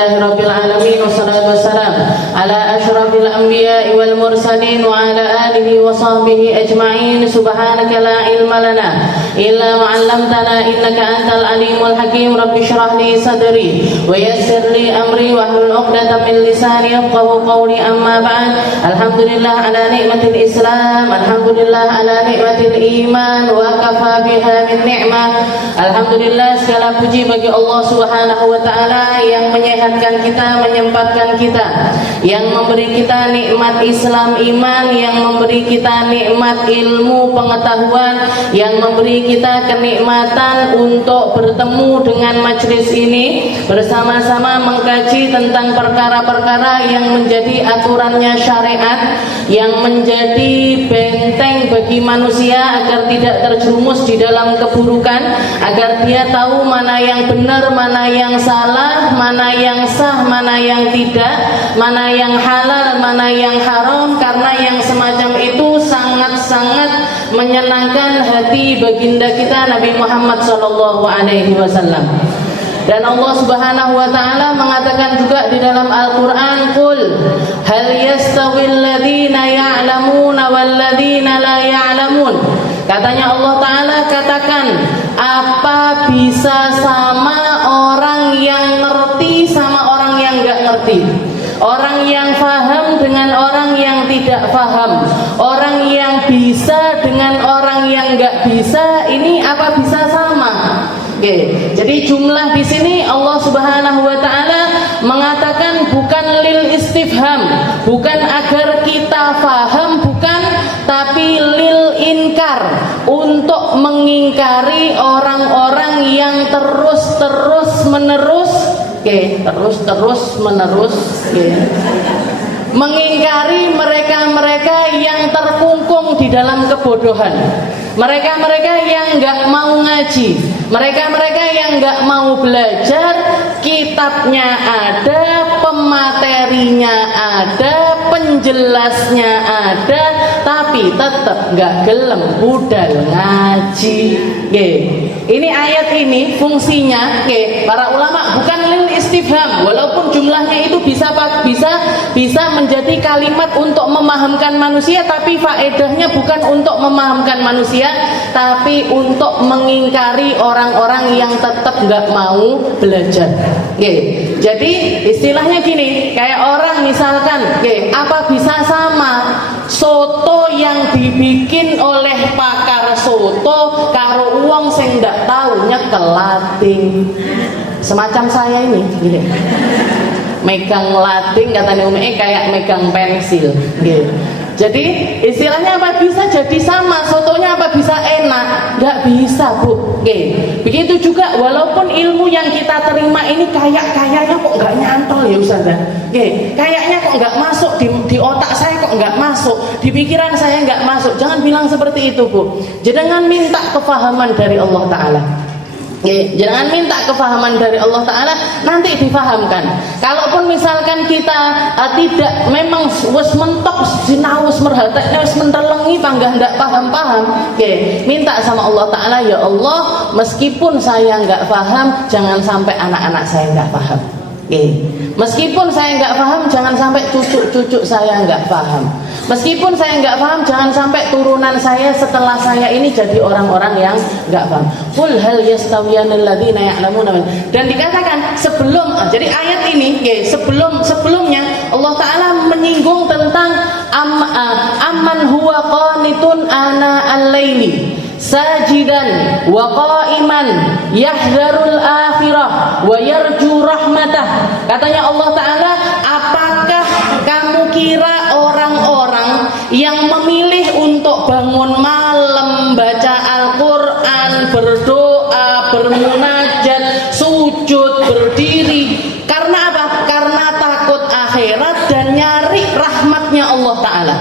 Alhamdulillahirabbil alamin wassalatu wassalam ala asyrafil anbiya'i wal mursalin wa ala alihi wa sahbihi ajma'in. Subhanaka la ilma lana illa ma 'allamtana innaka antal alimul hakim. Rabbi shrah li sadri wa yassir li amri wa hlul 'uqdatam min lisani yafqahu qawli. Amma ba'd. Alhamdulillah ala nikmatil Islam, alhamdulillah ala nikmatil iman, wa kafa biha min ni'mah. Alhamdulillah, segala puji bagi Allah Subhanahu wa taala yang menyehatkan kita, menyempatkan kita, yang memberi kita nikmat Islam iman, yang memberi kita nikmat ilmu pengetahuan, yang memberi kita kenikmatan untuk bertemu dengan majelis ini bersama-sama mengkaji tentang perkara-perkara yang menjadi aturannya syariat, yang menjadi benteng bagi manusia agar tidak terjerumus di dalam keburukan, agar dia tahu mana yang benar, mana yang salah, mana yang sah, mana yang tidak, mana yang halal, mana yang haram. Karena yang semacam itu sangat-sangat menyenangkan hati baginda kita Nabi Muhammad SAW. Dan Allah Subhanahu wa taala mengatakan juga di dalam Al-Qur'an, "Qul hal yastawil ladzina ya'lamuna wal ladzina la ya'lamun." Katanya Allah taala, katakan, apa bisa sama orang yang ngerti sama orang yang enggak ngerti? Orang yang faham dengan orang yang tidak faham, orang yang bisa dengan orang yang enggak bisa, ini apa bisa sama? Oke. Jadi jumlah di sini Allah Subhanahu wa taala mengatakan bukan lil istifham, bukan agar kita faham, bukan, tapi lil inkar, untuk mengingkari orang-orang yang terus menerus mengingkari mereka-mereka yang terkungkung di dalam kebodohan, mereka-mereka yang enggak mau ngaji, mereka-mereka yang enggak mau belajar. Kitabnya ada, pematerinya ada, penjelasnya ada, tapi tetap enggak gelem budal ngaji. Ini ayat ini fungsinya, para ulama, bukan lil istifham, walaupun jumlahnya itu bisa menjadi kalimat untuk memahamkan manusia, tapi faedahnya bukan untuk memahamkan manusia, tapi untuk mengingkari orang-orang yang tetap nggak mau belajar. Jadi istilahnya gini, kayak orang misalkan, apa bisa sama soto yang dibikin oleh pakar soto karo uang sing ndak tahu nyekel lating. Semacam saya ini, gini. Megang lating katanya kayak megang pensil. Jadi istilahnya apa bisa jadi sama, sotonya apa bisa enak? Nggak bisa, Bu. Begitu juga walaupun ilmu yang kita terima ini kayaknya kok nggak nyantol ya Ustazah. Kayaknya kok nggak masuk di otak saya, kok nggak masuk di pikiran saya, nggak masuk. Jangan bilang seperti itu, Bu. Jangan minta kefahaman dari Allah Ta'ala. Jangan minta kefahaman dari Allah Ta'ala, nanti difahamkan. Kalaupun misalkan kita tidak, memang wis mentok sinawus merhateknya wis mentelengi panggah ndak paham-paham, minta sama Allah Ta'ala, ya Allah, meskipun saya nggak paham, jangan sampai anak-anak saya nggak paham. Meskipun saya nggak paham, jangan sampai cucu-cucu saya nggak paham. Meskipun saya nggak paham, jangan sampai turunan saya setelah saya ini jadi orang-orang yang nggak paham. Qul hal yastawiyanal ladzina ya'lamuna. Dan dikatakan sebelum, jadi ayat ini, sebelumnya Allah Ta'ala menyinggung tentang amman huwa qanitun ana al-laili sajidan wa qa'iman yahdharul akhirah wa yarju rahmatah. Katanya Allah Ta'ala, apakah kamu kira orang-orang yang memilih untuk bangun malam, baca Al-Quran, berdoa, bermunajat, sujud, berdiri, karena apa? Karena takut akhirat dan nyari rahmatnya Allah Ta'ala.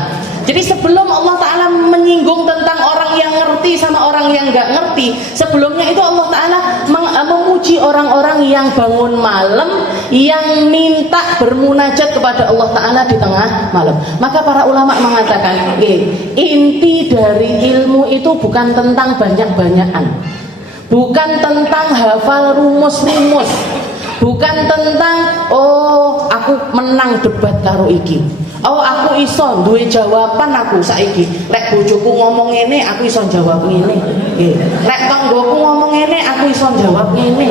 Jadi sebelum Allah Ta'ala menyinggung tentang orang yang ngerti sama orang yang gak ngerti, sebelumnya itu Allah Ta'ala memuji orang-orang yang bangun malam, yang minta bermunajat kepada Allah Ta'ala di tengah malam. Maka para ulama mengatakan, inti dari ilmu itu bukan tentang banyak-banyakan, bukan tentang hafal rumus-rumus, bukan tentang oh aku menang debat karo iki, oh aku iso duwe jawaban aku saiki, lek bojoku ngomong ngene aku iso jawab ngene, lek tanggoku ngomong ngene aku iso jawab ngene.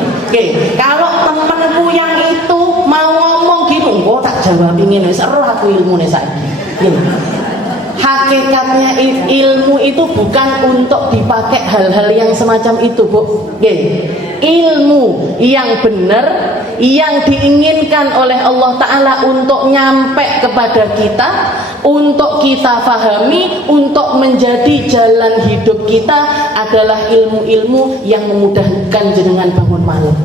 Kalau temenku yang itu mau ngomong gitu engko tak jawab ngene, wis ero aku ilmune saiki. Hakikatnya ilmu itu bukan untuk dipakai hal-hal yang semacam itu, Bu. Ilmu yang benar yang diinginkan oleh Allah Ta'ala untuk nyampe kepada kita, untuk kita fahami, untuk menjadi jalan hidup kita adalah ilmu-ilmu yang memudahkan jenengan bangun malam,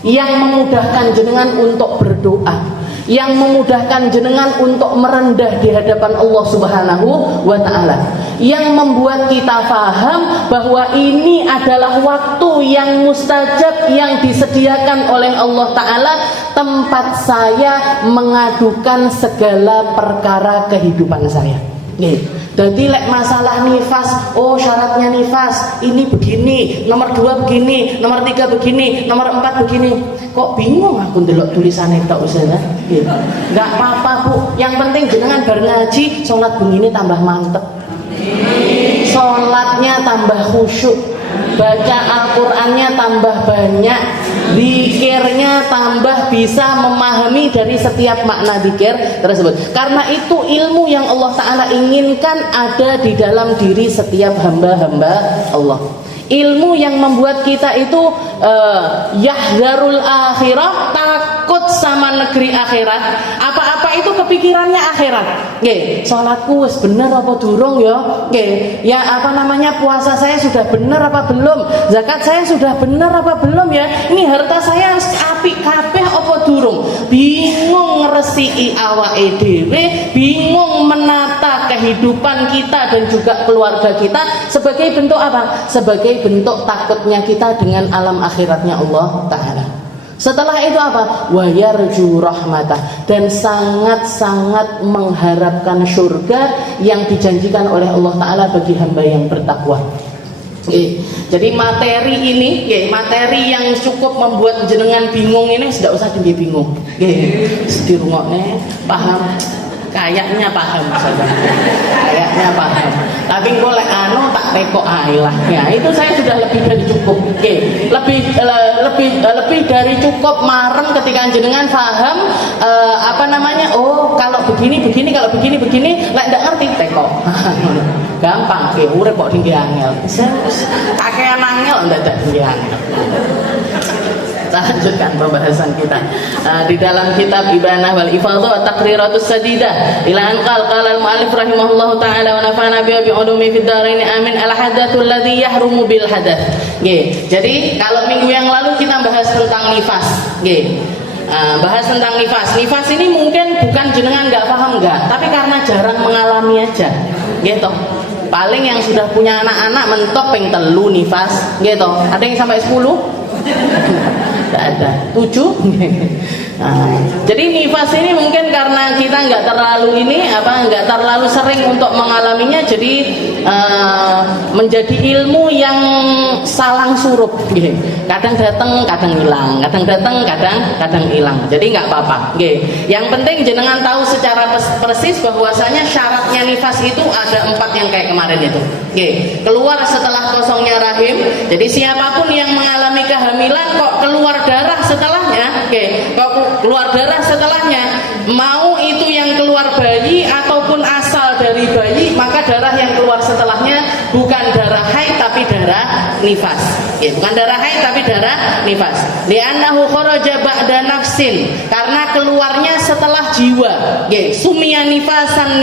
yang memudahkan jenengan untuk berdoa, yang memudahkan jenengan untuk merendah di hadapan Allah Subhanahu wa Ta'ala, yang membuat kita faham bahwa ini adalah waktu yang mustajab yang disediakan oleh Allah Ta'ala, tempat saya mengadukan segala perkara kehidupan saya. Jadi lek masalah nifas, oh syaratnya nifas ini begini, nomor 2 begini, nomor 3 begini, nomor 4 begini. Kok bingung aku ndelok tulisannya tok usahanya. Enggak apa-apa, Bu. Yang penting jenengan bar ngaji, salat begini tambah mantep. Salatnya tambah khusyuk, baca Al-Qur'annya tambah banyak, zikirnya tambah bisa memahami dari setiap makna zikir tersebut. Karena itu ilmu yang Allah Ta'ala inginkan ada di dalam diri setiap hamba-hamba Allah. Ilmu yang membuat kita itu yahzarul akhirah, takut sama negeri akhirat. Apa-apa itu kepikirannya akhirat. Salatku wis bener apa durung ya? Ya apa namanya, puasa saya sudah bener apa belum? Zakat saya sudah bener apa belum ya? Ini harta saya apik kabeh apa durung? Bingung ngresiki awake dhewe, bingung menata kehidupan kita dan juga keluarga kita sebagai bentuk apa? Sebagai bentuk takutnya kita dengan alam akhiratnya Allah Ta'ala. Setelah itu apa? Wa yarju rahmatah, dan sangat-sangat mengharapkan surga yang dijanjikan oleh Allah Ta'ala bagi hamba yang bertakwa. Jadi materi ini, materi yang cukup membuat jenengan bingung ini tidak usah bingung. Dirungokne paham. Kayaknya paham saja, kayaknya paham. Tapi kok lek anu tak tekok ae lah. Ya itu saya sudah lebih dari cukup. Lebih dari cukup marem ketika jenengan paham apa namanya. Oh kalau begini, kalau begini, lek ndak ngerti tekok. Gampang. Urip kok tinggi angel. Kakean angel ndak tinggi angel. Kita lanjutkan pembahasan kita di dalam kitab Ibanah wal Ifadhah wa Taqriratus Sadidah ila an qala al-mu'allif rahimahullahu taala wa nafa'ana bi ulumi fid dharain amin al hadatsul ladzi yahrumu bil hadath. Jadi kalau minggu yang lalu kita bahas tentang nifas. Bahas tentang nifas. Nifas ini mungkin bukan jenengan nggak paham nggak, tapi karena jarang mengalami aja. Gitu. Paling yang sudah punya anak-anak mentok ping 3 nifas, gitu. Ada yang sampai 10? Tidak ada. 7? Jadi nifas ini mungkin karena kita nggak terlalu sering untuk mengalaminya, jadi menjadi ilmu yang salang surup. Kadang datang, kadang hilang, kadang datang, kadang hilang. Jadi nggak apa-apa. Yang penting jenengan tahu secara persis bahwasanya syaratnya nifas itu ada 4 yang kayak kemarin itu. Keluar setelah kosongnya rahim. Jadi siapapun yang mengalami kehamilan kok keluar darah setelahnya, kok keluar darah setelahnya, mau itu yang keluar bayi ataupun asal dari bayi, maka darah yang keluar setelahnya bukan darah haid tapi darah nifas. Bukan darah haid tapi darah nifas. Li'annahu kharaja ba'da nafsin, karena keluarnya setelah jiwa. Sumia nifasan,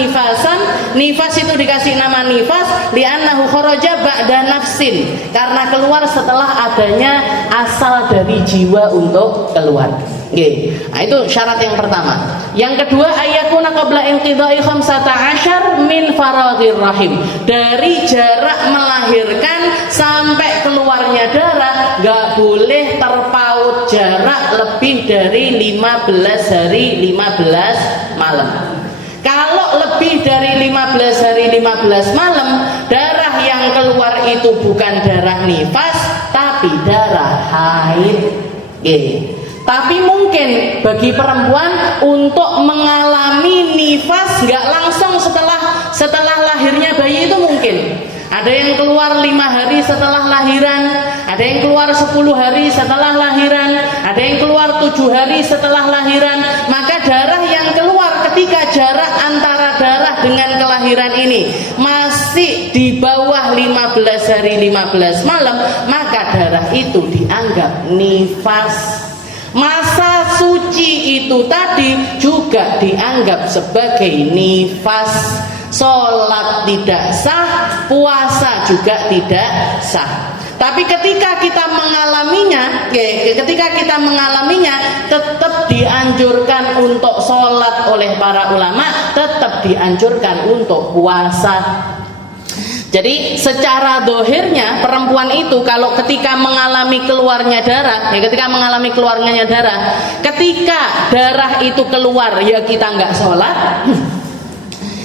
nifas itu dikasih nama nifas li'annahu kharaja ba'da nafsin, karena keluar setelah adanya asal dari jiwa untuk keluar. Nah, itu syarat yang pertama. Yang kedua, ayakuna qabla inqidha'i 15 min faraghir rahim. Dari jarak melahirkan sampai keluarnya darah gak boleh terpaut jarak lebih dari 15 hari 15 malam. Kalau lebih dari 15 hari 15 malam, darah yang keluar itu bukan darah nifas tapi darah haid. Tapi mungkin bagi perempuan untuk mengalami nifas nggak langsung setelah lahirnya bayi itu mungkin. Ada yang keluar 5 hari setelah lahiran, ada yang keluar 10 hari setelah lahiran, ada yang keluar 7 hari setelah lahiran. Maka darah yang keluar ketika jarak antara darah dengan kelahiran ini masih di bawah 15 hari 15 malam, maka darah itu dianggap nifas. Masa suci itu tadi juga dianggap sebagai nifas. Sholat tidak sah, puasa juga tidak sah. Tapi ketika kita mengalaminya, tetap dianjurkan untuk sholat oleh para ulama, tetap dianjurkan untuk puasa. Jadi secara dohirnya perempuan itu kalau ketika mengalami keluarnya darah, ketika darah itu keluar ya kita nggak sholat.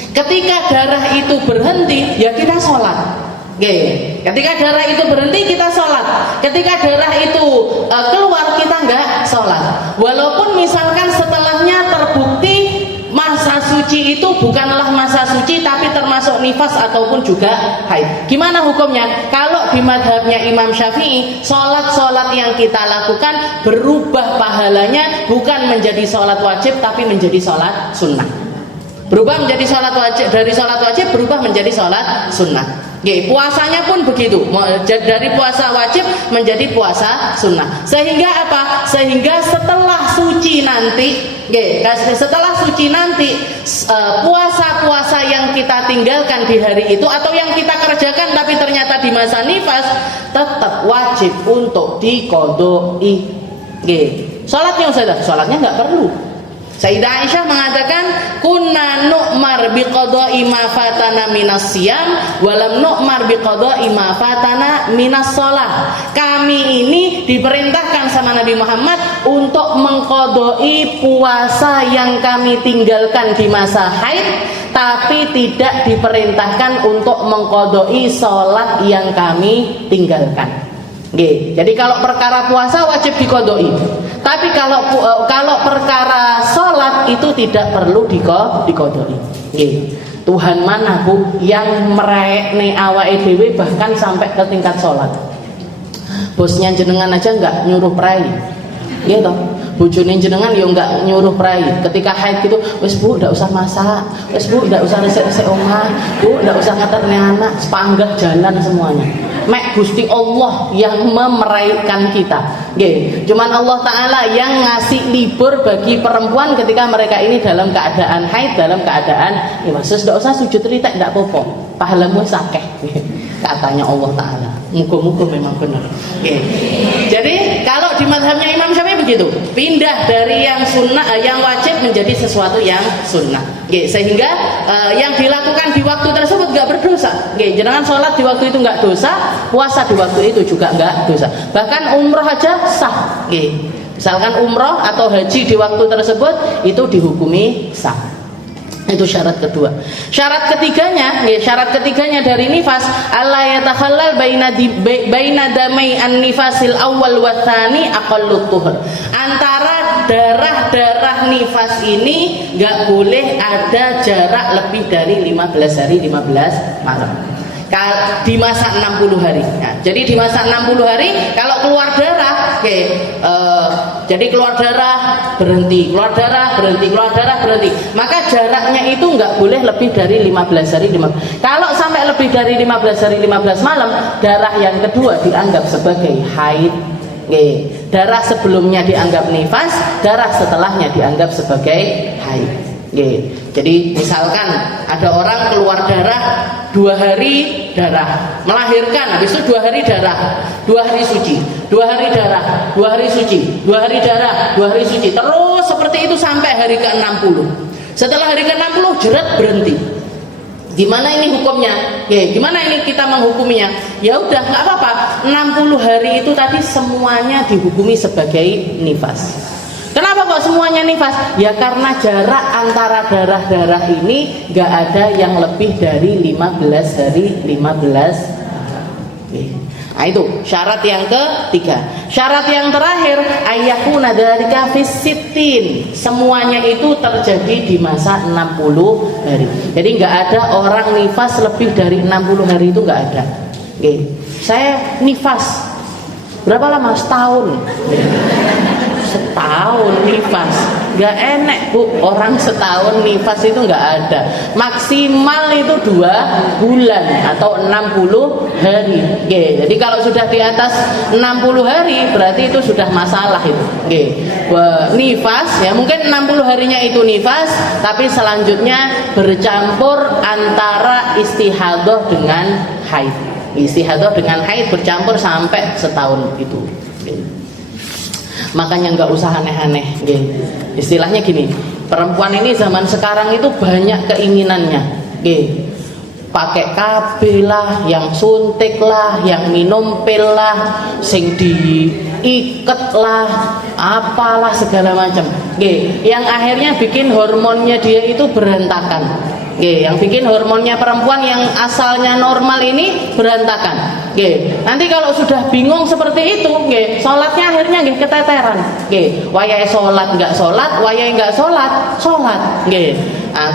Ketika darah itu berhenti, ya kita sholat. Ketika darah itu berhenti, kita sholat. Ketika darah itu keluar, kita nggak sholat. Walaupun misalkan setelahnya terbukti masa suci itu bukanlah masa suci, tapi termasuk nifas ataupun juga haid. Gimana hukumnya? Kalau di madhabnya Imam Syafi'i, sholat yang kita lakukan berubah pahalanya bukan menjadi sholat wajib, tapi menjadi sholat sunnah. Berubah menjadi sholat wajib, dari sholat wajib berubah menjadi sholat sunnah. Puasanya pun begitu, dari puasa wajib menjadi puasa sunnah. Sehingga apa? Sehingga setelah suci nanti, puasa-puasa yang kita tinggalkan di hari itu atau yang kita kerjakan tapi ternyata di masa nifas, tetap wajib untuk diqodoi. Sholatnya Ustazah, sholatnya nggak perlu. Sayyidah Aisyah mengatakan, kunna nu'mar biqada'i ma fatana minas siyam walam nu'mar biqada'i ma fatana minas shalah. Kami ini diperintahkan sama Nabi Muhammad untuk mengqada'i puasa yang kami tinggalkan di masa haid, tapi tidak diperintahkan untuk mengqada'i sholat yang kami tinggalkan. Jadi kalau perkara puasa wajib diqada'i. Tapi kalau perkara sholat itu tidak perlu diqada'i. Tuhan mana Bu yang merekne awake dhewe bahkan sampai ke tingkat sholat. Bosnya jenengan aja nggak nyuruh prai, gitu. Bojone jenengan ya nggak nyuruh prai. Ketika haid gitu, wes Bu nggak usah masak, wes Bu nggak usah resek-resek omah, Bu nggak usah nganterne anak, sepanggah jalan semuanya. Mek Gusti Allah yang memeraikan kita. Cuman Allah Ta'ala yang ngasih libur bagi perempuan ketika mereka ini dalam keadaan haid, dalam keadaan nifas. Nggak usah sujud ritek, nggak apa-apa, pahalamu sakeh, katanya Allah Ta'ala. Muga-muga memang benar. Jadi kalau di madhabnya Imam Syafi'i begitu, pindah dari yang sunnah, yang wajib menjadi sesuatu yang sunnah. Sehingga yang dilakukan di waktu tersebut nggak berdosa. Jangan sholat di waktu itu nggak dosa, puasa di waktu itu juga nggak dosa. Bahkan umroh aja sah. Misalkan umroh atau haji di waktu tersebut itu dihukumi sah. Itu syarat kedua. Syarat ketiganya dari nifas, alla yatakhallal baina damai an-nifasil awal wa tsani aqallut tuhur. Antara darah-darah nifas ini enggak boleh ada jarak lebih dari 15 hari 15 malam. Di masa 60 hari. Nah, jadi di masa 60 hari kalau keluar darah, jadi keluar darah berhenti, keluar darah berhenti, keluar darah berhenti. Maka jaraknya itu nggak boleh lebih dari 15 hari 15. Kalau sampai lebih dari 15 hari 15 malam, darah yang kedua dianggap sebagai haid. Darah sebelumnya dianggap nifas, darah setelahnya dianggap sebagai haid. Jadi misalkan ada orang keluar darah 2 hari darah, melahirkan, habis itu 2 hari darah, 2 hari suci, 2 hari darah, 2 hari suci, 2 hari darah, 2 hari suci, terus seperti itu sampai hari ke-60. Setelah hari ke-60 jerat berhenti. Gimana ini hukumnya? Gimana ini kita menghukuminya? Ya udah nggak apa-apa. 60 hari itu tadi semuanya dihukumi sebagai nifas. Kenapa kok semuanya nifas? Ya karena jarak antara darah-darah ini nggak ada yang lebih dari 15 hari 15. Nah, itu syarat yang ketiga. Syarat yang terakhir, ayyakuna dzalika fis sittin. Semuanya itu terjadi di masa 60 hari. Jadi nggak ada orang nifas lebih dari 60 hari, itu nggak ada. Oke. Saya nifas berapa lama? Setahun. Setahun nifas. Nggak enak Bu, orang setahun nifas itu nggak ada. Maksimal itu 2 bulan atau 60 hari. Oke. Jadi kalau sudah di atas 60 hari berarti itu sudah masalah itu. Oke. Nifas ya, mungkin 60 harinya itu nifas, tapi selanjutnya bercampur antara istihadah dengan haid. Istihadah dengan haid bercampur sampai setahun itu. Makanya nggak usah aneh-aneh. Istilahnya gini, perempuan ini zaman sekarang itu banyak keinginannya. Pakai KB lah, yang suntik lah, yang minum pil lah, sing diiket lah, apalah segala macam. Yang akhirnya bikin hormonnya dia itu berantakan. Yang bikin hormonnya perempuan yang asalnya normal ini berantakan. Nanti kalau sudah bingung seperti itu, sholatnya akhirnya keteteran. Wayai sholat nggak sholat, wayai nggak sholat, sholat. Nah,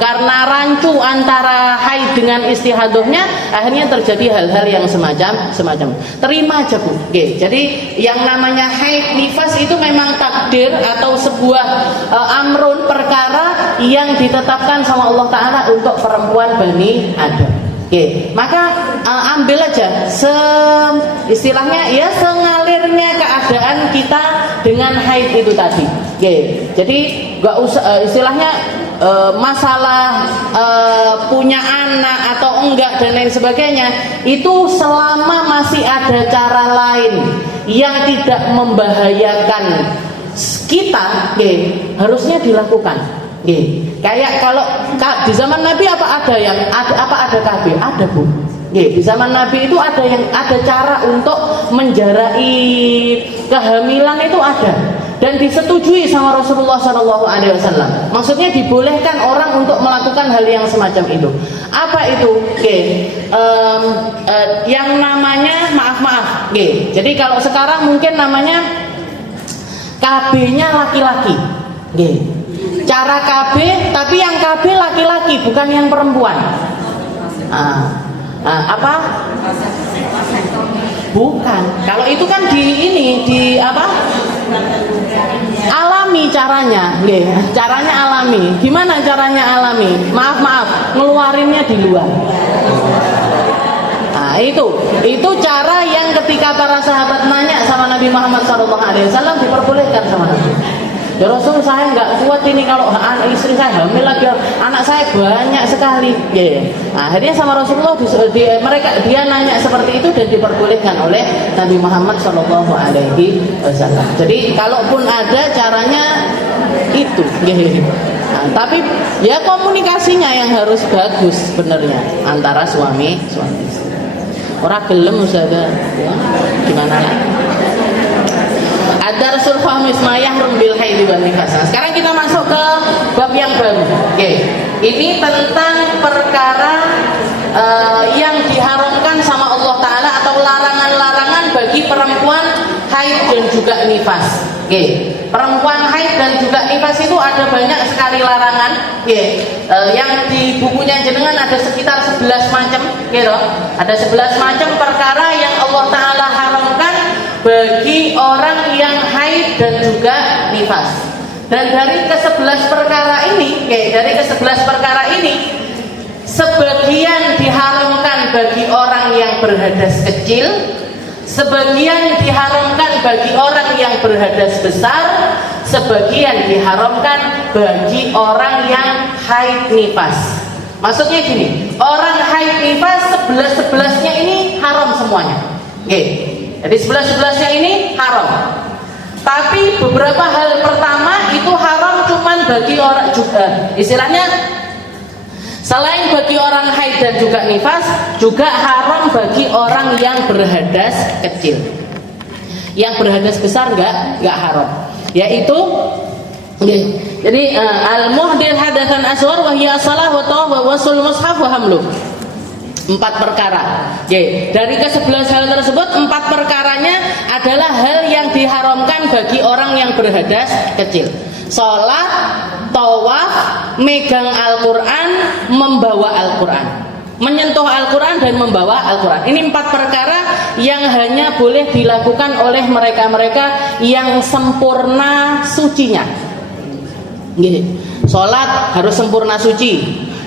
karena rancu antara haid dengan istihadahnya, akhirnya terjadi hal-hal yang semacam. Terima aja Bu. Jadi yang namanya haid nifas itu memang takdir atau sebuah amrun, perkara yang ditetapkan sama Allah Ta'ala untuk perempuan Bani Adam. Maka ambil aja istilahnya ya sengalirnya keadaan kita dengan haid itu tadi. Jadi nggak usah istilahnya masalah punya anak atau enggak dan lain sebagainya, itu selama masih ada cara lain yang tidak membahayakan kita, harusnya dilakukan. Kayak kalau di zaman Nabi apa ada KB? Ada Bu. Di zaman Nabi itu ada cara untuk menjarai kehamilan, itu ada dan disetujui sama Rasulullah SAW. Maksudnya dibolehkan orang untuk melakukan hal yang semacam itu. Apa itu? Yang namanya maaf. Jadi kalau sekarang mungkin namanya KB-nya laki-laki. Cara KB, tapi yang KB laki-laki bukan yang perempuan. Apa? Bukan. Kalau itu kan di apa? Alami caranya. Caranya alami. Gimana caranya alami? Maaf, ngeluarinnya di luar. Nah, itu cara yang ketika para sahabat nanya sama Nabi Muhammad SAW diperbolehkan sama Nabi. Ya Rasul, saya nggak kuat ini kalau istri saya hamil lagi, anak saya banyak sekali. Akhirnya sama Rasulullah dia nanya seperti itu dan diperbolehkan oleh Nabi Muhammad SAW. Jadi kalaupun ada caranya itu. Tapi ya komunikasinya yang harus bagus sebenarnya antara suami istri. Orang gelem usaha ya, gimana lah? Ad-darsul khamis ma yahrum bil haid wal nifas. Sekarang kita masuk ke bab yang baru. Ini tentang perkara yang diharamkan sama Allah Ta'ala atau larangan-larangan bagi perempuan haid dan juga nifas. Perempuan haid dan juga nifas itu ada banyak sekali larangan. Yang di bukunya jenengan ada sekitar 11 macam. Ada 11 macam perkara yang Allah Ta'ala haramkan bagi orang yang haid dan juga nifas. Dan dari ke-11 perkara ini, sebagian diharamkan bagi orang yang berhadas kecil, sebagian diharamkan bagi orang yang berhadas besar, sebagian diharamkan bagi orang yang haid nifas. Maksudnya gini, orang haid nifas 11-11-nya ini haram semuanya. Jadi 11-11-nya ini haram. Tapi beberapa hal pertama itu haram cuman bagi orang juga. Istilahnya selain bagi orang haid dan juga nifas, juga haram bagi orang yang berhadas kecil. Yang berhadas besar enggak haram. Yaitu jadi al-muhdil hadatsan asghar wa hiya shalah wa tawaf wa wasul mushaf wa hamlu. 4 perkara. Oke, dari ke-11 hal tersebut 4 perkaranya adalah hal yang diharamkan bagi orang yang berhadas kecil. Sholat, tawaf, megang Al-Quran, membawa Al-Quran, menyentuh Al-Quran dan membawa Al-Quran. Ini 4 perkara yang hanya boleh dilakukan oleh mereka-mereka yang sempurna sucinya. Sholat harus sempurna suci,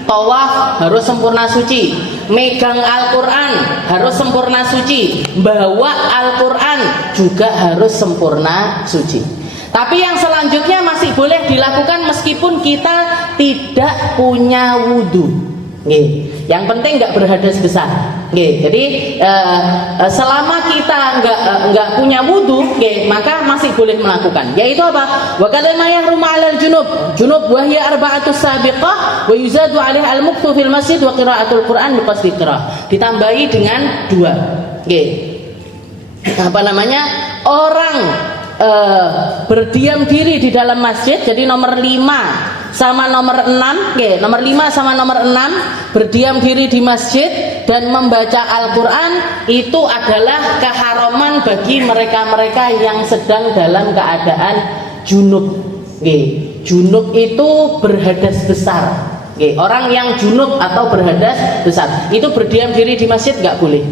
tawaf harus sempurna suci, megang Al-Quran harus sempurna suci, bawa Al-Quran juga harus sempurna suci. Tapi yang selanjutnya masih boleh dilakukan meskipun kita tidak punya wudhu. Yang penting nggak berhadas besar. Jadi selama kita nggak punya wudhu, maka masih boleh melakukan. Yaitu apa? Wa kadzama yahrumu 'alal junub wa hiya arba'atus sabiqah wa yuzadu 'alaihi al-muqtu fil masjid wa qira'atul Qur'an bi qasdi qira'ah. Ditambahi dengan 2. Orang berdiam diri di dalam masjid. Jadi nomor 5 sama nomor 6, nomor 5 sama nomor 6 berdiam diri di masjid dan membaca Al-Quran itu adalah keharaman bagi mereka-mereka yang sedang dalam keadaan junub. Junub itu berhadas besar. Orang yang junub atau berhadas besar itu berdiam diri di masjid nggak boleh.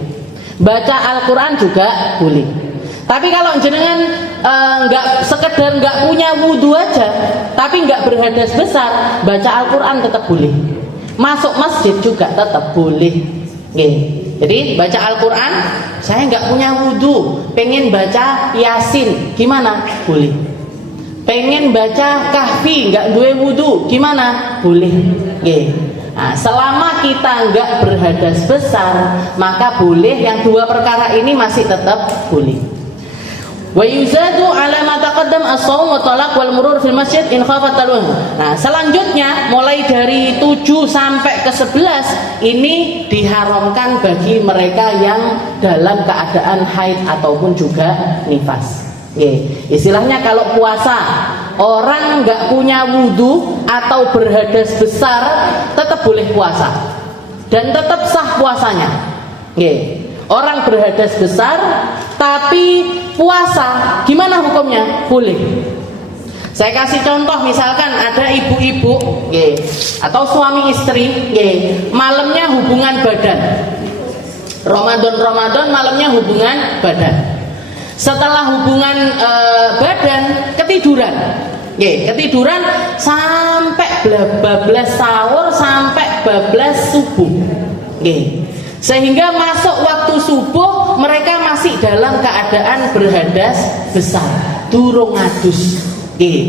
Baca Al-Quran juga boleh. Tapi kalau jenengan nggak sekedar nggak punya wudhu aja, tapi nggak berhadas besar, baca Al-Quran tetap boleh. Masuk masjid juga tetap boleh. Jadi baca Al-Quran, saya nggak punya wudhu, pengen baca Yasin, gimana? Boleh. Pengen baca Kahfi, nggak duwe wudhu, gimana? Boleh. Nah, selama kita nggak berhadas besar, maka boleh. Yang 2 perkara ini masih tetap boleh. Wa yuzadu 'ala ma taqaddam as-shaum wa talaq wal murur fil masjid in khafat talun. Nah, selanjutnya mulai dari 7 sampai ke 11 ini diharamkan bagi mereka yang dalam keadaan haid ataupun juga nifas. Istilahnya kalau puasa orang nggak punya wudhu atau berhadas besar tetap boleh puasa dan tetap sah puasanya. Orang berhadas besar tapi puasa, gimana hukumnya? Boleh. Saya kasih contoh, misalkan ada ibu-ibu atau suami istri malamnya hubungan badan. Ramadan malamnya hubungan badan. Setelah hubungan badan ketiduran. Ketiduran sampai bablas sahur sampai bablas subuh. Sehingga masuk waktu subuh mereka masih dalam keadaan berhadas besar, durung adus,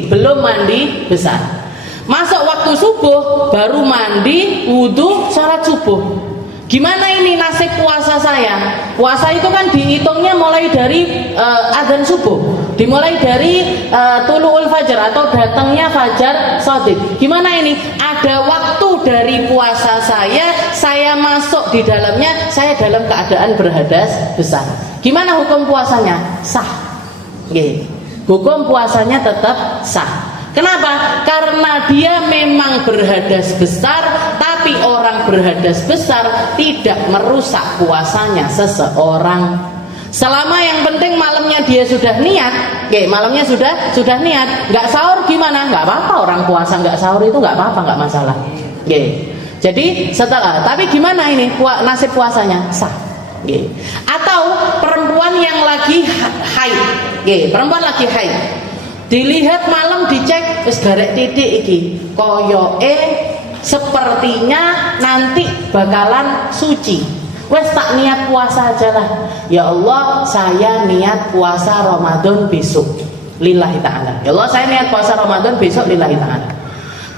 belum mandi besar. Masuk waktu subuh baru mandi, wudhu, sholat subuh. Gimana ini nasib puasa saya? Puasa itu kan dihitungnya mulai dari adzan subuh, dimulai dari tuluul fajar atau datangnya fajar shadiq. Gimana ini? Ada waktu dari puasa saya masuk di dalamnya, saya dalam keadaan berhadas besar. Gimana hukum puasanya? Sah. Hukum puasanya tetap sah. Kenapa? Karena dia memang berhadas besar, tapi orang berhadas besar tidak merusak puasanya seseorang. Selama yang penting malamnya dia sudah niat, malamnya sudah niat, nggak sahur gimana? Nggak apa-apa, orang puasa nggak sahur itu nggak apa-apa, nggak masalah. Jadi setelah, tapi gimana ini nasib puasanya? Sah. Atau perempuan yang lagi haid, perempuan lagi haid. Dilihat malam dicek wis garek titik iki koyoke sepertinya nanti bakalan suci, wes tak niat puasa aja lah. Ya Allah, saya niat puasa Ramadan besok lillahi ta'ala. Ya Allah, saya niat puasa Ramadan besok lillahi ta'ala.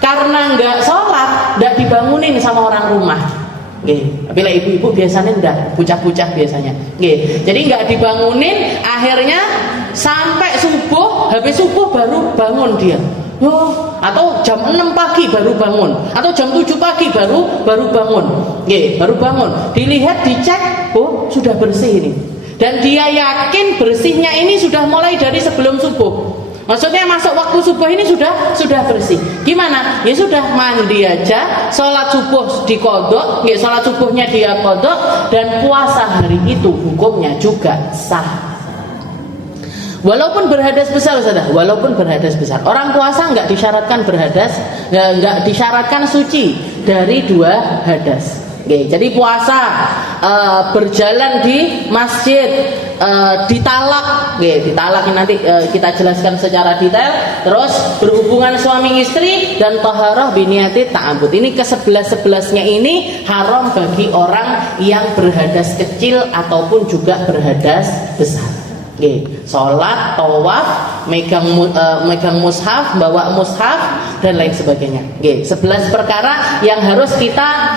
Karena nggak sholat, nggak dibangunin sama orang rumah. Tapi lah ibu-ibu biasanya ndak, pucah-pucah biasanya. Jadi nggak dibangunin, akhirnya sampai subuh, habis subuh baru bangun dia. Atau jam 6 pagi baru bangun, atau jam 7 pagi baru bangun. Baru bangun. Dilihat, dicek, oh sudah bersih ini. Dan dia yakin bersihnya ini sudah mulai dari sebelum subuh. Maksudnya masuk waktu subuh ini sudah bersih. Gimana? ya sudah mandi aja, sholat subuh dikodok, ya sholat subuhnya dia kodok, dan puasa hari itu hukumnya juga sah. Walaupun berhadas besar, saudara, walaupun berhadas besar, orang puasa nggak disyaratkan berhadas, nggak disyaratkan suci dari 2 hadas. Oke, jadi puasa berjalan di masjid, ditalak, ditalak nanti kita jelaskan secara detail. Terus berhubungan suami istri dan taharah biniyati ta'abbud. Ini ke-11-11-nya ini haram bagi orang yang berhadas kecil ataupun juga berhadas besar. Sholat, tawaf, megang mushaf, bawa mushaf dan lain sebagainya. 11 perkara yang harus kita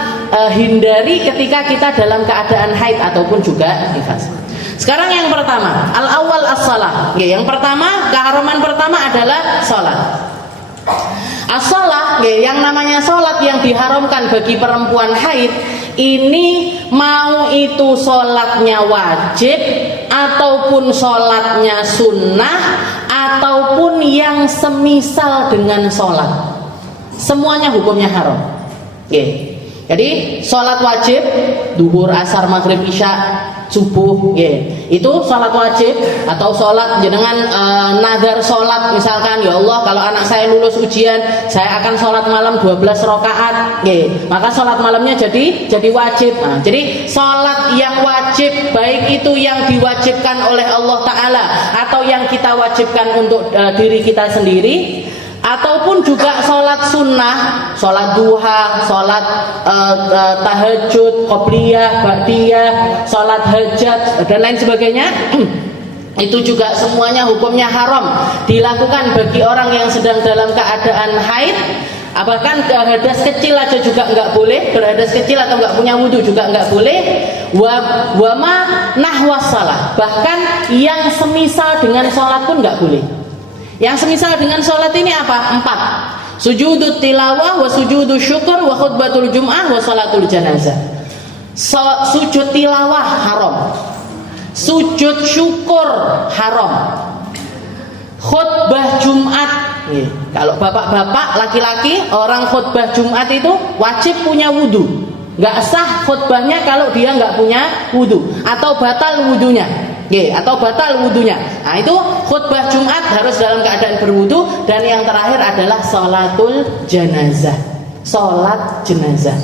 hindari ketika kita dalam keadaan haid ataupun juga nifas. Sekarang yang pertama, al-awwal as-shalah. Yang pertama, keharaman pertama adalah sholat. As-shalah, yang namanya sholat yang diharamkan bagi perempuan haid ini, mau itu sholatnya wajib ataupun sholatnya sunnah ataupun yang semisal dengan sholat, semuanya hukumnya haram. Jadi sholat wajib duhur, asar, maghrib, isya, subuh, itu sholat wajib. Atau sholat jenengan nazar sholat, misalkan ya Allah kalau anak saya lulus ujian saya akan sholat malam 12 rakaat, maka sholat malamnya jadi wajib. Jadi sholat yang wajib, baik itu yang diwajibkan oleh Allah Ta'ala atau yang kita wajibkan untuk diri kita sendiri, ataupun juga sholat sunnah, sholat duha, sholat tahajud, qobliyah, ba'diyah, sholat hajat dan lain sebagainya. Itu juga semuanya hukumnya haram dilakukan bagi orang yang sedang dalam keadaan haid. Bahkan hadas kecil aja juga nggak boleh, berhadas kecil atau nggak punya wudhu juga nggak boleh. Wama nahwas salah, bahkan yang semisal dengan sholat pun nggak boleh. Yang semisal dengan sholat ini apa? 4. Sujudut tilawah, wa sujudus syukur, wa khutbatul jum'ah, wa sholatul janazah. Sujud tilawah haram, sujud syukur haram, khutbah Jumat. Kalau bapak-bapak laki-laki orang khutbah Jumat itu wajib punya wudhu. Nggak sah khutbahnya kalau dia nggak punya wudhu atau batal wudhunya. Atau batal wudhunya. Nah itu khutbah Jumat harus dalam keadaan berwudhu. Dan yang terakhir adalah sholatul janazah, sholat jenazah.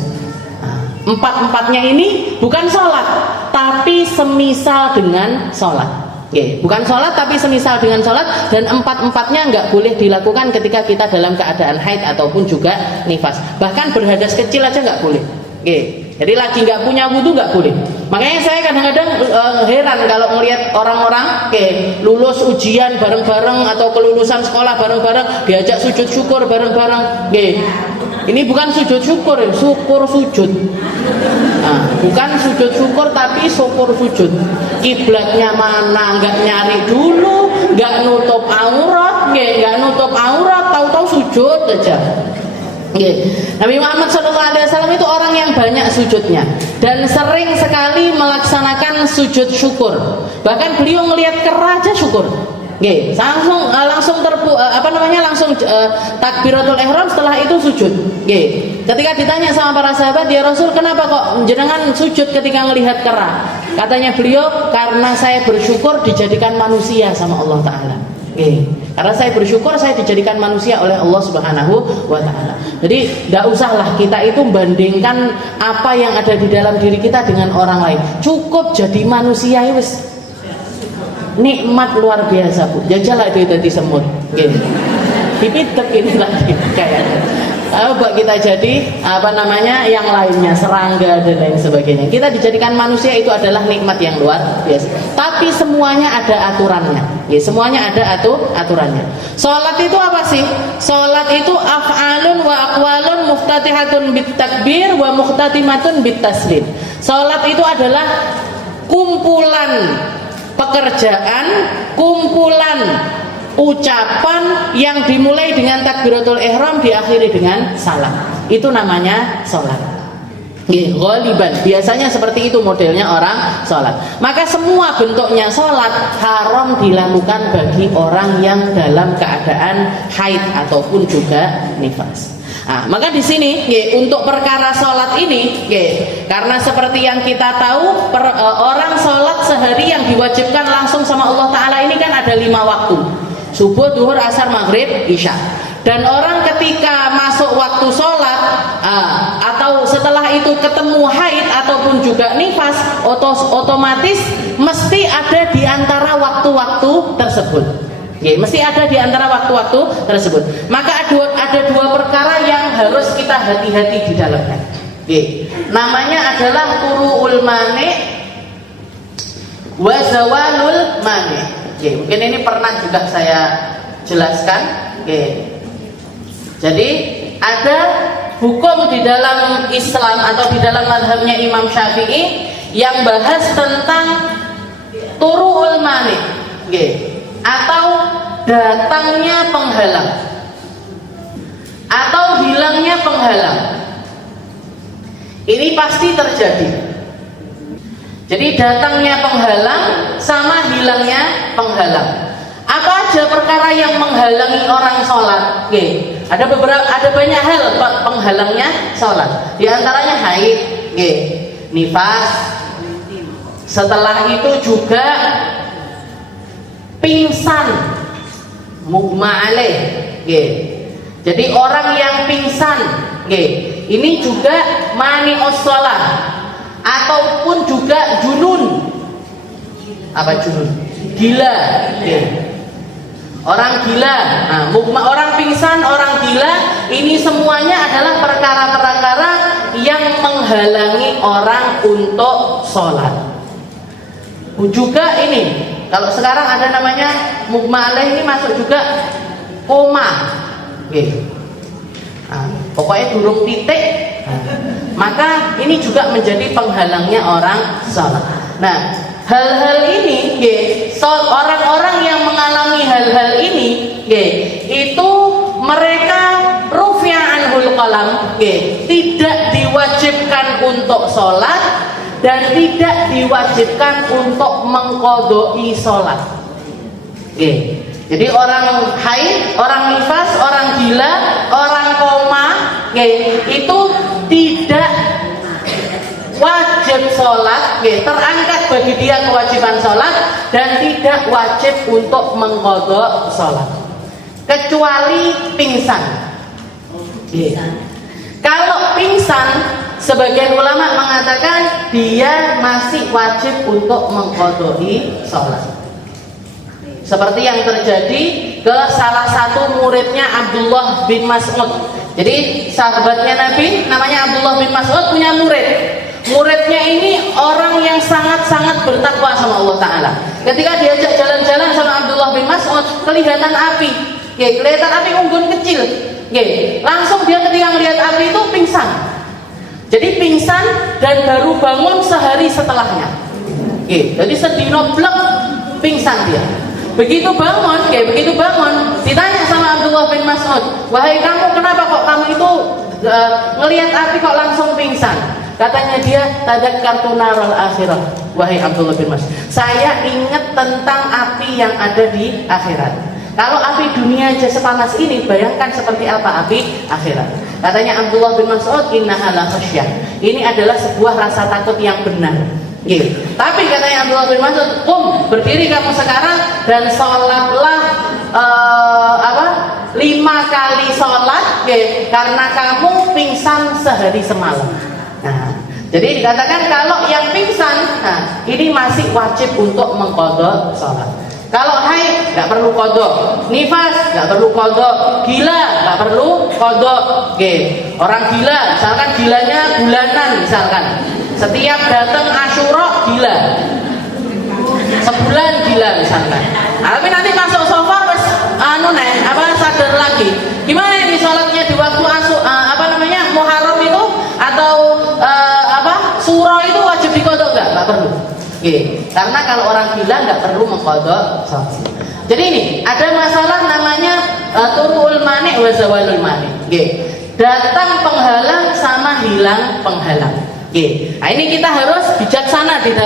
Empat-empatnya ini bukan sholat tapi semisal dengan sholat. Bukan sholat tapi semisal dengan sholat. Dan empat-empatnya nggak boleh dilakukan ketika kita dalam keadaan haid ataupun juga nifas. Bahkan berhadas kecil aja nggak boleh. Jadi lagi nggak punya wudhu nggak boleh. Makanya saya kadang-kadang heran kalau melihat orang-orang lulus ujian bareng-bareng atau kelulusan sekolah bareng-bareng, diajak sujud syukur bareng-bareng. Ini bukan sujud syukur, syukur sujud. Bukan sujud syukur tapi syukur sujud. Kiblatnya mana nggak nyari dulu, nggak nutup aurat, nggak nutup aurat, tahu-tahu sujud aja. Nabi Muhammad SAW itu orang yang banyak sujudnya dan sering sekali melaksanakan sujud syukur. Bahkan beliau ngelihat kera aja syukur. Langsung takbiratul ihram, setelah itu sujud. Ketika ditanya sama para sahabat, ya Rasul, kenapa kok jenengan sujud ketika melihat kera? Katanya beliau, karena saya bersyukur dijadikan manusia sama Allah Ta'ala. Karena saya bersyukur saya dijadikan manusia oleh Allah Subhanahu wa Ta'ala. Jadi tidak usahlah kita itu bandingkan apa yang ada di dalam diri kita dengan orang lain. Cukup jadi manusia wis nikmat luar biasa, Bu. Jajalah itu tadi semut. Dipitek ini lagi kayaknya. Coba kita jadi yang lainnya, serangga dan lain sebagainya. Kita dijadikan manusia itu adalah nikmat yang luar biasa. Tapi semuanya ada aturannya. Semuanya ada aturannya. Salat itu apa sih? Salat itu af'alun wa aqwalun muftatihatun bit takbir wa muhtatimatun bit taslim. Salat itu adalah kumpulan pekerjaan, kumpulan ucapan yang dimulai dengan takbiratul ihram diakhiri dengan salam. Itu namanya salat. Ghaliban, biasanya seperti itu modelnya orang salat. Maka semua bentuknya salat haram dilakukan bagi orang yang dalam keadaan haid ataupun juga nifas. Nah, maka di sini untuk perkara sholat ini, karena seperti yang kita tahu, orang sholat sehari yang diwajibkan langsung sama Allah Ta'ala ini kan ada 5 waktu: subuh, duhur, asar, maghrib, isya. Dan orang ketika masuk waktu sholat atau setelah itu ketemu haid ataupun juga nifas, otomatis mesti ada di antara waktu-waktu tersebut. Mesti ada di antara waktu-waktu tersebut. Maka ada 2 perkara yang harus kita hati-hati di dalamnya. Namanya adalah turu'ul mani wa zawalul mani. Mungkin ini pernah juga saya jelaskan. Jadi ada hukum di dalam Islam atau di dalam mazhabnya Imam Syafi'i yang bahas tentang turu'ul mani, atau datangnya penghalang atau hilangnya penghalang. Ini pasti terjadi. Jadi datangnya penghalang sama hilangnya penghalang. Apa aja perkara yang menghalangi orang sholat? Ada banyak hal penghalangnya sholat. Di antaranya haid, nifas. Setelah itu juga pingsan, mughma alaih. Jadi orang yang pingsan, ini juga mani'us sholat, ataupun juga junun. Apa junun? Gila. Orang gila, orang pingsan, orang gila, ini semuanya adalah perkara-perkara yang menghalangi orang untuk sholat. Juga ini, kalau sekarang ada namanya mughma alaih, ini masuk juga koma. Pokoknya durung titik, maka ini juga menjadi penghalangnya orang sholat. Nah, hal-hal ini, orang-orang yang mengalami hal-hal ini, itu mereka rufi'a anhul qalam, tidak diwajibkan untuk sholat dan tidak diwajibkan untuk mengqadha'i sholat. Jadi orang haid, orang nifas, orang gila, orang koma, itu tidak wajib sholat, terangkat bagi dia kewajiban sholat, dan tidak wajib untuk mengqadha sholat, kecuali pingsan. Kalau pingsan, sebagian ulama mengatakan dia masih wajib untuk mengqadha'i sholat. Seperti yang terjadi ke salah satu muridnya Abdullah bin Mas'ud. Jadi sahabatnya Nabi namanya Abdullah bin Mas'ud punya murid. Muridnya ini orang yang sangat-sangat bertakwa sama Allah Ta'ala. Ketika diajak jalan-jalan sama Abdullah bin Mas'ud, kelihatan api. Kelihatan api unggun kecil. Langsung dia ketika melihat api itu pingsan. Jadi pingsan dan baru bangun sehari setelahnya. Jadi sedino blek pingsan dia. Begitu bangun, ditanya sama Abdullah bin Mas'ud, "Wahai kamu, kenapa kok kamu itu ngelihat api kok langsung pingsan?" Katanya dia, "Tadzakkartu naral akhirah." Wahai Abdullah bin Mas'ud, saya ingat tentang api yang ada di akhirat. Kalau api dunia aja sepanas ini, bayangkan seperti apa api akhirat. Katanya Abdullah bin Mas'ud, "Innaha la khasyah." Ini adalah sebuah rasa takut yang benar. Tapi katanya Abdullah bin Mas'ud, "Qum, berdiri kamu sekarang dan sholatlah 5 kali sholat, karena kamu pingsan sehari semalam." Nah, jadi dikatakan kalau yang pingsan, ini masih wajib untuk mengqadha sholat. Kalau haid nggak perlu qadha, nifas nggak perlu qadha, gila nggak perlu qadha. Orang gila, misalkan gilanya bulanan, misalkan setiap datang Asyura gila, sebulan gila misalkan. Tapi nanti masuk sofa terus sadar lagi. Gimana ini sholatnya di waktu Muharram itu atau Suro itu wajib diqadha nggak perlu. Karena kalau orang gila nggak perlu mengqadha sholat. Jadi ini ada masalah namanya turu'ul mani wa zawalul mani. Datang penghalang sama hilang penghalang. Oke. Nah, ini kita harus bijaksana di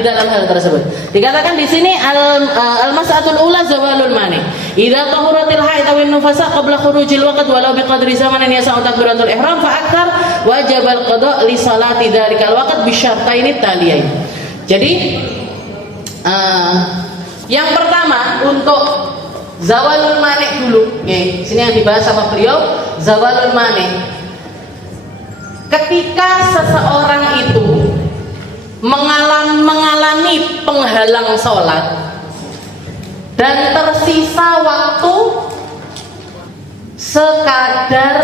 dalam hal tersebut. Dikatakan di sini al-mas'atul ula zawalul mani. Idza tahuratil haid aw nufasa qabla khurujil waqt walau biqadri zamanin yasa'u takbiratul ihram fa akthar wajib al-qada' li salati dzalikal waqt bi syartaini taliyain. Jadi yang pertama untuk zawalul mani dulu. Oke, sini yang dibahas sama beliau zawalul mani. Ketika seseorang itu mengalami penghalang sholat dan tersisa waktu sekadar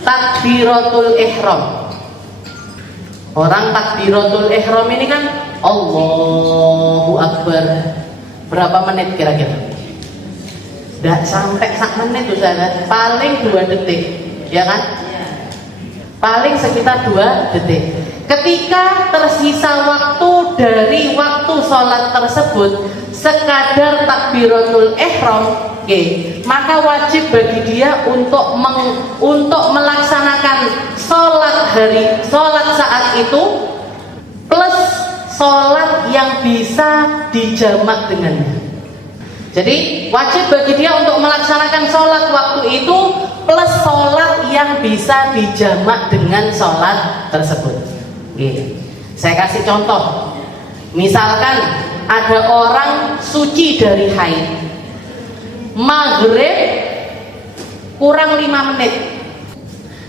takbiratul ihram. Orang takbiratul ihram ini kan Allahu Akbar. Berapa menit kira-kira? Tidak sampai 1 menit Ustaz, paling 2 detik, ya kan? Paling sekitar 2 detik. Ketika tersisa waktu dari waktu sholat tersebut sekadar takbiratul ihram, maka wajib bagi dia untuk melaksanakan sholat saat itu plus sholat yang bisa dijamak dengannya. Jadi wajib bagi dia untuk melaksanakan sholat waktu itu plus sholat yang bisa dijamak dengan sholat tersebut. Saya kasih contoh. Misalkan ada orang suci dari haid, maghrib kurang 5 menit,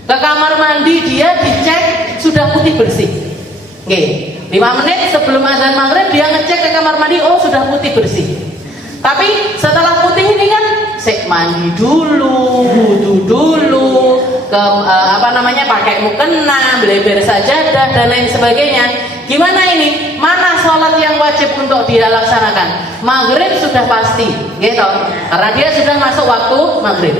ke kamar mandi dia dicek sudah putih bersih. 5 menit sebelum azan maghrib dia ngecek ke kamar mandi, oh sudah putih bersih. Tapi setelah putih ini kan sek mandi dulu, wudu dulu, pakai mukena, beleber sajadah dan lain sebagainya. Gimana ini? Mana sholat yang wajib untuk dia laksanakan? Maghrib sudah pasti, gitu. Karena dia sudah masuk waktu maghrib.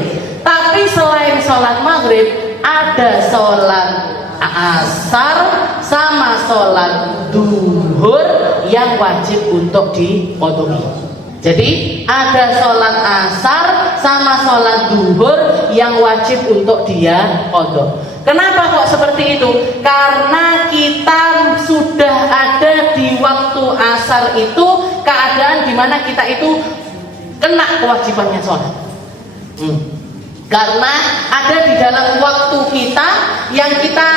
Tapi selain sholat maghrib, ada sholat asar sama sholat duhur yang wajib untuk diqodoi. Jadi ada sholat asar sama sholat duhur yang wajib untuk dia qodho. Kenapa kok seperti itu? Karena kita sudah ada di waktu asar itu keadaan dimana kita itu kena kewajibannya sholat. Karena ada di dalam waktu kita yang kita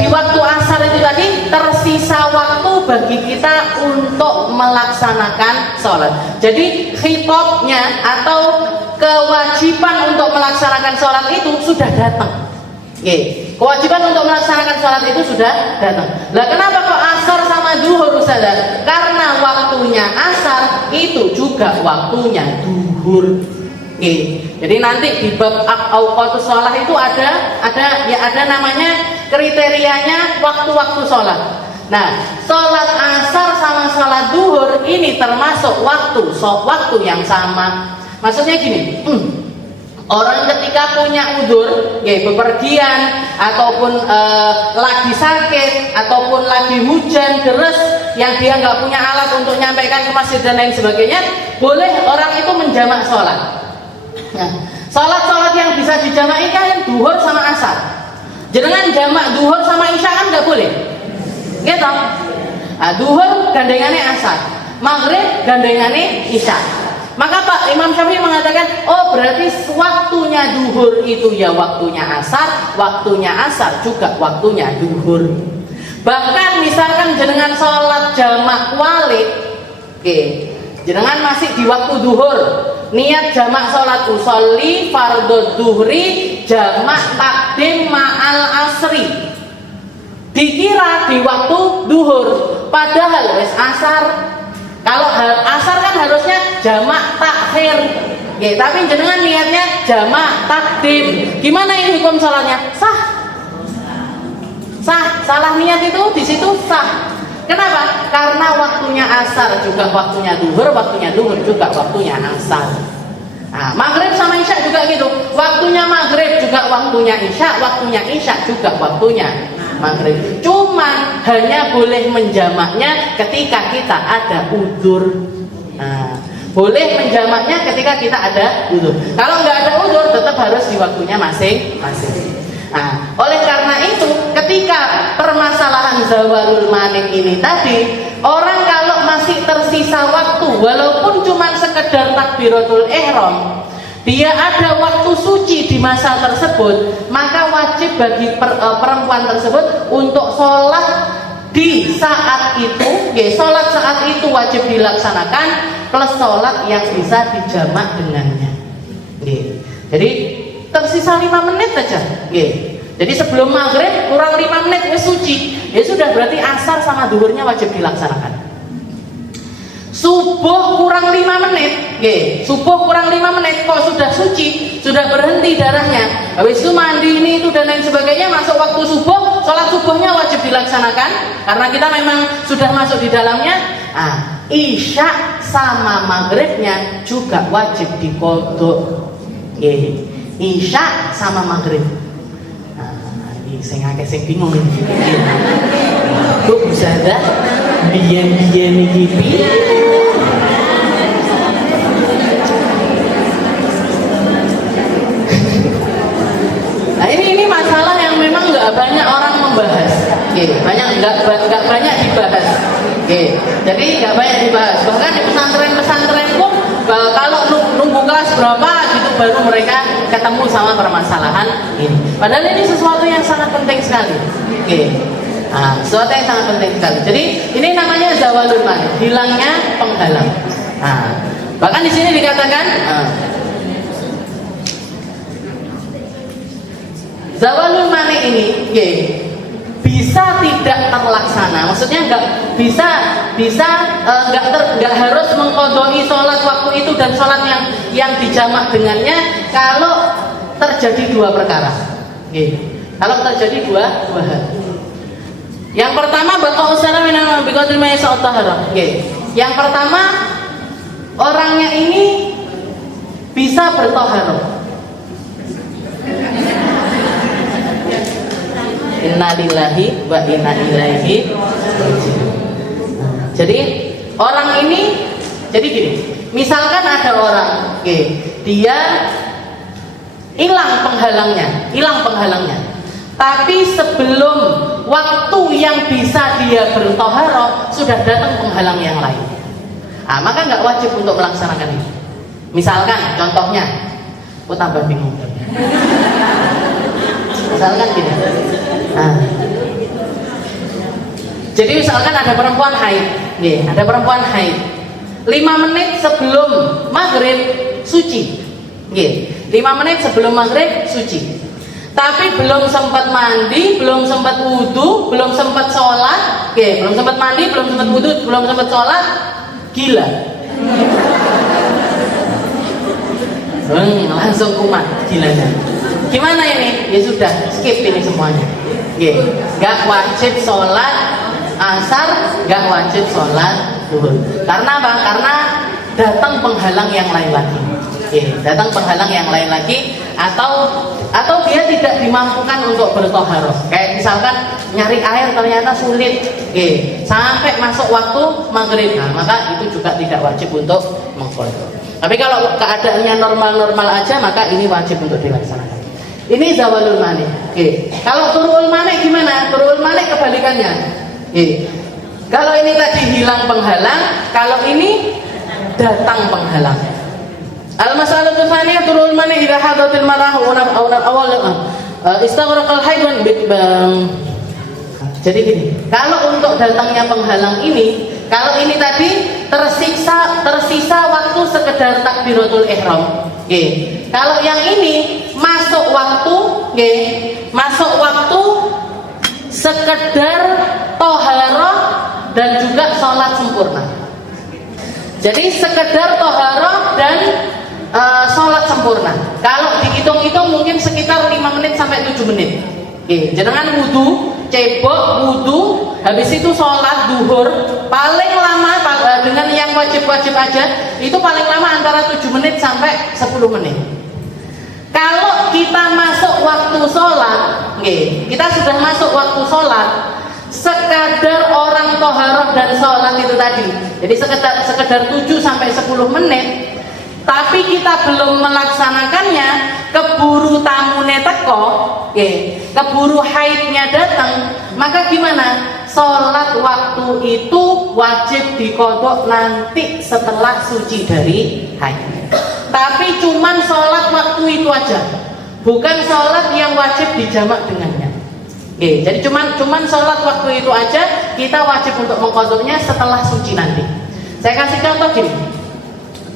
di waktu asar itu tadi tersisa waktu bagi kita untuk melaksanakan sholat. Jadi khitabnya atau kewajiban untuk melaksanakan sholat itu sudah datang. Kewajiban untuk melaksanakan sholat itu sudah datang. Lah kenapa kok asar sama duhur Ustaz? Karena waktunya asar itu juga waktunya duhur. Jadi nanti di bab auqatus shalah itu ada namanya kriterianya waktu-waktu sholat. Nah, sholat asar sama sholat duhur ini termasuk waktu yang sama. Maksudnya gini, orang ketika punya udzur, bepergian ataupun lagi sakit ataupun lagi hujan deras yang dia nggak punya alat untuk menyampaikan ke masjid dan lain sebagainya, boleh orang itu menjamak sholat. Nah, sholat yang bisa dijamai kan duhur sama asar. Jangan jamak duhur sama isya kan nggak boleh, gitu. Nah, duhur gandengannya asar, maghrib gandengannya isya. Maka Pak Imam Syafi'i mengatakan, oh berarti waktunya duhur itu ya waktunya asar juga waktunya duhur. Bahkan misalkan jenengan sholat jamak walid, jenengan masih di waktu duhur, niat jamak sholat usolli fardhu duhri jamak takdim ma'al asri, dikira di waktu duhur, padahal wis asar. Kalau asar kan harusnya jamak takhir, tapi jenengan niatnya jamak takdim. Gimana ini hukum sholatnya? Sah. Salah niat itu di situ sah. Kenapa? Karena waktunya asar juga waktunya duhur juga waktunya asar. Nah, maghrib sama isya juga gitu. Waktunya maghrib juga waktunya isya juga waktunya maghrib. Cuman hanya boleh menjamaknya ketika kita ada udzur. Nah, boleh menjamaknya ketika kita ada udzur. Kalau nggak ada udzur, tetap harus di waktunya masing-masing. Nah, oleh karena zawalul mani ini tadi, orang kalau masih tersisa waktu walaupun cuma sekedar takbiratul ihram, dia ada waktu suci di masa tersebut, maka wajib bagi perempuan tersebut untuk sholat di saat itu, sholat saat itu wajib dilaksanakan plus sholat yang bisa dijamak dengannya. Jadi tersisa 5 menit saja. Jadi sebelum maghrib kurang 5 menit wis suci, ya sudah, berarti asar sama duhurnya wajib dilaksanakan. Subuh kurang 5 menit, subuh kurang 5 menit kok sudah suci, sudah berhenti darahnya, habis itu mandi ini itu dan lain sebagainya, masuk waktu subuh, sholat subuhnya wajib dilaksanakan karena kita memang sudah masuk di dalamnya. Isya sama maghribnya juga wajib diqodho. Isya sama maghrib. Sing akeh sing bingung iki. Kok bisa ada biyen-biyen iki piye? Nah, ini masalah yang memang nggak banyak orang membahas. Nggak banyak dibahas. Jadi nggak banyak dibahas. Bahkan di pesantren-pesantren pun kalau nunggu kelas berapa gitu baru mereka ketemu sama permasalahan ini. Padahal ini sesuatu yang sangat penting sekali. Sesuatu yang sangat penting sekali. Jadi ini namanya zawalul mani, hilangnya penghalang. Bahkan di sini dikatakan zawalul mani ini bisa tidak terlaksana, maksudnya nggak harus mengkodoi sholat waktu itu dan sholat yang dijamak dengannya kalau terjadi 2 perkara. Kalau terjadi dua hal. Yang pertama bakal usaha minal biqadri ma yasa'u tahara. Yang pertama, orangnya ini bisa bertoharoh. Innalillahi wa inna ilaihi raji'un. Jadi orang ini, jadi gini, misalkan ada orang, dia hilang penghalangnya, tapi sebelum waktu yang bisa dia bertoharoh sudah datang penghalang yang lain, maka nggak wajib untuk melaksanakan itu. Misalkan, contohnya, aku tambah bingung. Misalkan gini. Jadi misalkan ada perempuan haid, 5 menit sebelum maghrib suci, 5 menit sebelum maghrib suci, tapi belum sempat mandi, belum sempat wudhu, belum sempat sholat, belum sempat mandi, belum sempat wudhu, belum sempat sholat, gila, langsung kumat gilanya. Gimana ini? Ya sudah, skip ini semuanya. Gak wajib sholat asar, gak wajib sholat zuhur. Karena apa? Karena datang penghalang yang lain lagi. Datang penghalang yang lain lagi, atau dia tidak dimampukan untuk bertoharoh. Kayak misalkan nyari air ternyata sulit, sampai masuk waktu maghrib, maka itu juga tidak wajib untuk mengqadha. Tapi kalau keadaannya normal-normal aja, maka ini wajib untuk dilaksanakan. Ini zawalul mani. Kalau turul mani gimana? Turul mani kebalikannya. Kalau ini tadi hilang penghalang, kalau ini datang penghalang. Al-mas'alatu tsaniyah turul mani idza hadatil marah awal istaghraqal haid. Jadi gini, kalau untuk datangnya penghalang ini, kalau ini tadi tersisa waktu sekedar takbiratul ihram. Kalau yang ini masuk waktu sekedar toharoh dan juga sholat sempurna. Jadi sekedar toharoh dan sholat sempurna. Kalau dihitung-hitung mungkin sekitar 5 menit sampai 7 menit. Jangan wudhu, cebok, wudhu, habis itu sholat duhur, paling lama dengan yang wajib-wajib aja itu paling lama antara 7 menit sampai 10 menit. Kalau kita masuk waktu sholat, kita sudah masuk waktu sholat, sekadar orang toharoh dan sholat itu tadi, jadi sekedar 7 sampai 10 menit, tapi kita belum melaksanakannya, keburu tamune teko, keburu haidnya datang, maka gimana? sholat waktu itu wajib diqodho nanti setelah suci dari haid. Tapi cuman sholat waktu itu aja, bukan sholat yang wajib dijamak dengannya. Oke, jadi cuman sholat waktu itu aja kita wajib untuk mengqodhonya setelah suci nanti. Saya kasih contoh gini,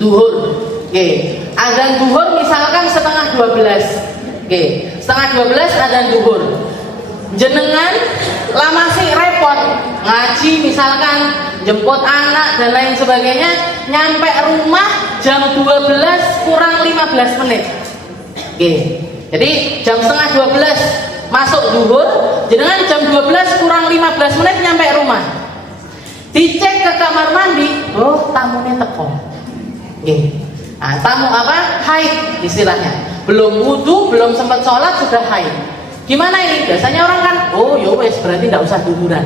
duhur. Oke, azan duhur misalkan setengah 12. Oke, setengah 12 azan duhur. Jenengan lama sih repot ngaji misalkan, jemput anak dan lain sebagainya, nyampe rumah jam 12 kurang 15 menit. Oke, jadi jam setengah 12 masuk duhur, jenengan jam 12 kurang 15 menit nyampe rumah. Dicek ke kamar mandi, oh tamunya teko. Oke, nah, tamu apa? Haid istilahnya. Belum wudu, belum sempat sholat sudah haid. Gimana ini? Biasanya orang kan, oh ya wes berarti tidak usah duhuran.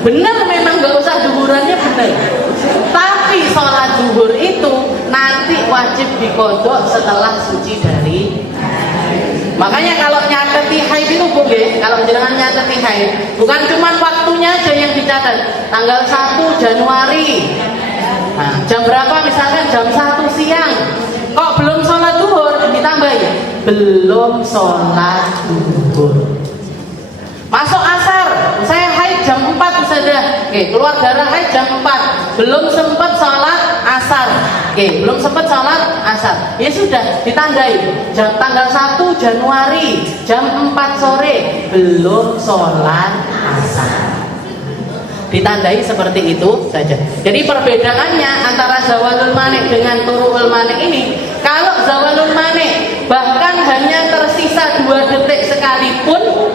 Bener, memang nggak usah duhurannya bener. Tapi sholat duhur itu nanti wajib diqodho setelah suci dari. Makanya kalau nyateti haid itu kalau jenengan nyateti haid, bukan cuma waktunya aja yang dicatat. Tanggal 1 Januari. Nah, jam berapa misalkan jam 1 siang. Kok belum sholat duhur? Ditambahin, belum sholat duhur. Masuk asar, saya haid jam 4 sudah. Oke, keluar darah haid jam 4, belum sempat sholat asar. Oke, belum sempat sholat asar. Ya sudah, ditandai tanggal 1 Januari jam 4 sore belum sholat asar. Ditandai seperti itu saja. Jadi perbedaannya antara zawalul manik dengan turu'ul manik ini, kalau zawalul manik bahkan hanya tersisa 2 detik sekalipun,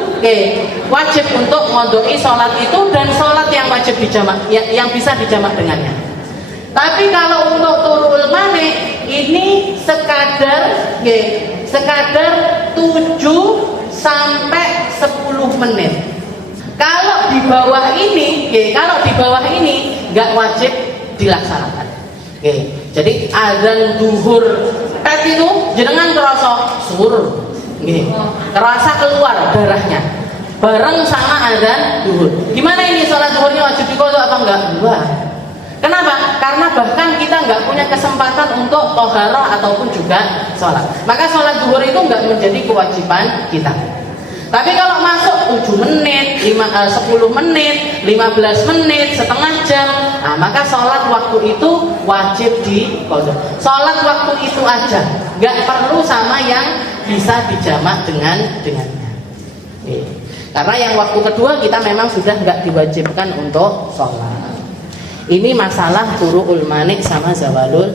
wajib untuk ngodoi sholat itu dan sholat yang wajib dijamak, yang bisa dijamak dengannya. Tapi kalau untuk turu'ul manik ini sekadar 7 sampai 10 menit. Kalau di bawah ini, nggak wajib dilaksanakan. Jadi azan duhur pet itu jenengan kerasa sur, kerasa keluar darahnya, bareng sama azan duhur. Gimana ini sholat duhurnya wajib diqodho apa enggak? Enggak. Kenapa? Karena bahkan kita nggak punya kesempatan untuk toharah ataupun juga sholat. Maka sholat duhur itu nggak menjadi kewajiban kita. Tapi kalau masuk 7 menit, 10 menit, 15 menit, setengah jam, nah maka sholat waktu itu wajib diqodho. Sholat waktu itu aja, nggak perlu sama yang bisa dijamak dengannya. Karena yang waktu kedua kita memang sudah nggak diwajibkan untuk sholat. Ini masalah turu'ul manik sama zawalul